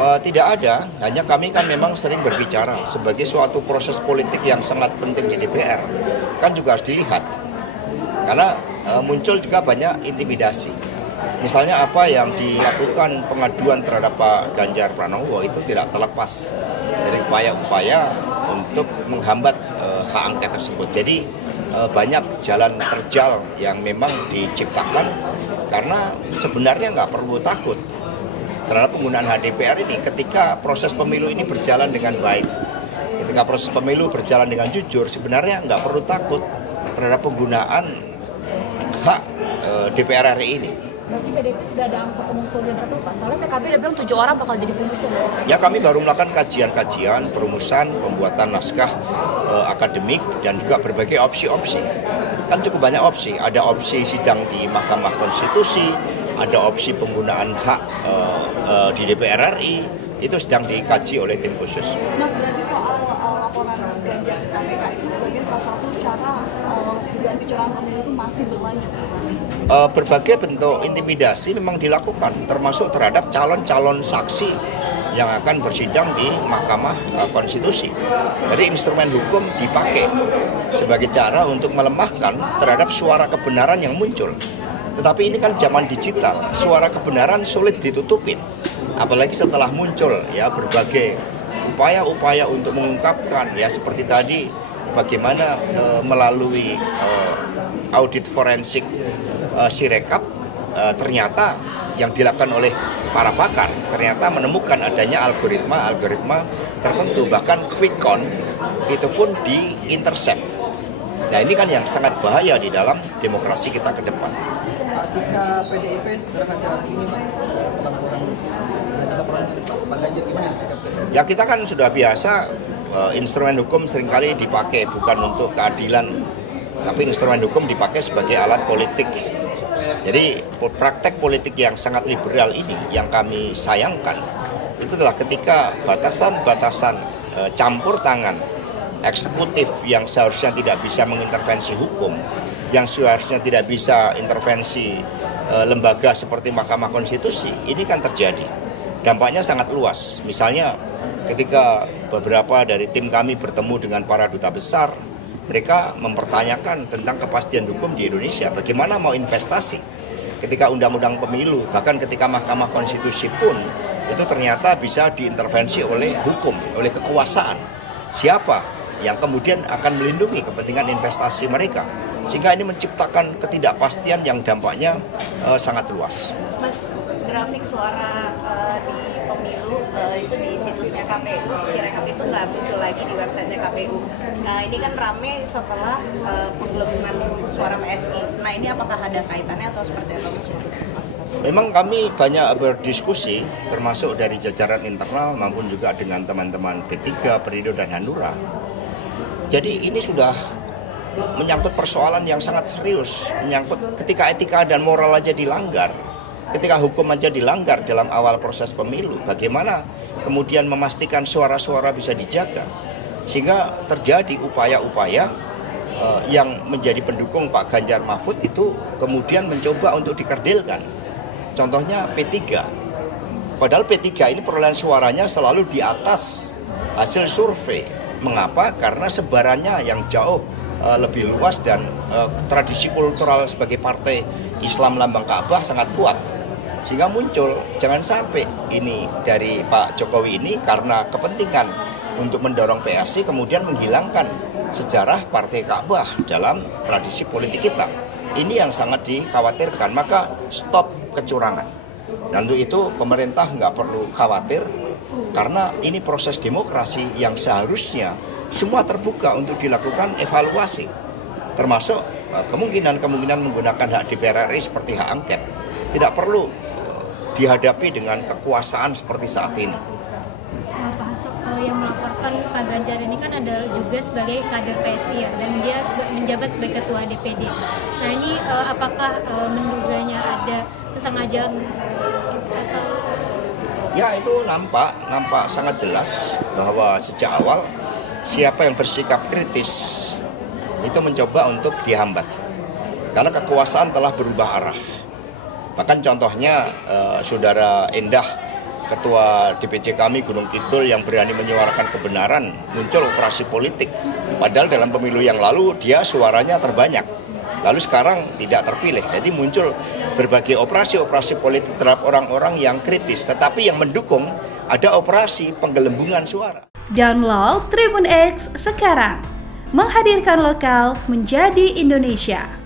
Tidak ada, hanya kami kan memang sering berbicara sebagai suatu proses politik yang sangat penting di DPR. Kan juga harus dilihat, karena muncul juga banyak intimidasi. Misalnya apa yang dilakukan pengaduan terhadap Pak Ganjar Pranowo itu tidak terlepas dari upaya-upaya untuk menghambat hak angket tersebut. Jadi banyak jalan terjal yang memang diciptakan karena sebenarnya nggak perlu takut terhadap penggunaan hak DPR ini ketika proses pemilu ini berjalan dengan baik. Ketika proses pemilu berjalan dengan jujur, sebenarnya nggak perlu takut terhadap penggunaan hak DPR RI ini. Berarti PDIP sudah ada angka pengusulnya berapa Pak? Soalnya PKB udah bilang 7 orang bakal jadi pengusul. Ya kami baru melakukan kajian-kajian, perumusan, pembuatan naskah akademik dan juga berbagai opsi-opsi. Kan cukup banyak opsi, ada opsi sidang di Mahkamah Konstitusi, ada opsi penggunaan hak di DPR RI, itu sedang dikaji oleh tim khusus. Mas, berarti soal laporan Ganjar ke KPK itu sebagai salah satu cara dugaan kecurangan pemilu itu masih berlanjut? Berbagai bentuk intimidasi memang dilakukan, termasuk terhadap calon-calon saksi yang akan bersidang di Mahkamah Konstitusi. Jadi instrumen hukum dipakai sebagai cara untuk melemahkan terhadap suara kebenaran yang muncul. Tetapi ini kan zaman digital, suara kebenaran sulit ditutupin. Apalagi setelah muncul ya berbagai upaya-upaya untuk mengungkapkan ya seperti tadi bagaimana melalui audit forensik Sirekap ternyata yang dilakukan oleh para pakar ternyata menemukan adanya algoritma tertentu, bahkan quick count itu pun di-intercept. Nah ini kan yang sangat bahaya di dalam demokrasi kita ke depan. Sikap PDIP terhadap ini laporan Pak Ganjar gimana sikap PDIP? Ya kita kan sudah biasa instrumen hukum seringkali dipakai bukan untuk keadilan, tapi instrumen hukum dipakai sebagai alat politik. Jadi praktek politik yang sangat liberal ini yang kami sayangkan itu adalah ketika batasan-batasan campur tangan eksekutif yang seharusnya tidak bisa mengintervensi hukum, yang seharusnya tidak bisa intervensi lembaga seperti Mahkamah Konstitusi, ini kan terjadi. Dampaknya sangat luas. Misalnya ketika beberapa dari tim kami bertemu dengan para duta besar, mereka mempertanyakan tentang kepastian hukum di Indonesia, bagaimana mau investasi ketika undang-undang pemilu, bahkan ketika Mahkamah Konstitusi pun itu ternyata bisa diintervensi oleh hukum, oleh kekuasaan. Siapa yang kemudian akan melindungi kepentingan investasi mereka, sehingga ini menciptakan ketidakpastian yang dampaknya sangat luas. Mas, grafik suara di pemilu itu di situsnya KPU, Sirekap itu nggak muncul lagi di websitenya KPU. Nah ini kan rame setelah penggelembungan suara PSI. Nah ini apakah ada kaitannya atau seperti apa Mas? Memang kami banyak berdiskusi, termasuk dari jajaran internal maupun juga dengan teman-teman P3, Perindo dan Hanura. Jadi ini sudah menyangkut persoalan yang sangat serius, menyangkut ketika etika dan moral aja dilanggar, ketika hukum aja dilanggar dalam awal proses pemilu, bagaimana kemudian memastikan suara-suara bisa dijaga, sehingga terjadi upaya-upaya yang menjadi pendukung Pak Ganjar Mahfud itu kemudian mencoba untuk dikerdilkan. Contohnya P3, padahal P3 ini perolehan suaranya selalu di atas hasil survei. Mengapa? Karena sebarannya yang jauh lebih luas dan tradisi kultural sebagai partai Islam lambang Ka'bah sangat kuat. Sehingga muncul, jangan sampai ini dari Pak Jokowi ini karena kepentingan untuk mendorong PSI kemudian menghilangkan sejarah partai Ka'bah dalam tradisi politik kita. Ini yang sangat dikhawatirkan, maka stop kecurangan. Dan untuk itu pemerintah nggak perlu khawatir, karena ini proses demokrasi yang seharusnya semua terbuka untuk dilakukan evaluasi, termasuk kemungkinan menggunakan hak DPR RI seperti hak angket. Tidak perlu dihadapi dengan kekuasaan seperti saat ini. Pak Hasto, yang melaporkan Pak Ganjar ini kan ada juga sebagai kader PSI ya, dan dia menjabat sebagai ketua DPD. Nah ini apakah menduganya ada kesengajaan atau? Ya itu nampak sangat jelas bahwa sejak awal siapa yang bersikap kritis itu mencoba untuk dihambat karena kekuasaan telah berubah arah. Bahkan contohnya Saudara Endah ketua DPC kami Gunung Kidul yang berani menyuarakan kebenaran, muncul operasi politik. Padahal dalam pemilu yang lalu dia suaranya terbanyak. Lalu sekarang tidak terpilih. Jadi muncul berbagai operasi-operasi politik terhadap orang-orang yang kritis. Tetapi yang mendukung ada operasi penggelembungan suara. Download Tribun X sekarang. Menghadirkan lokal menjadi Indonesia.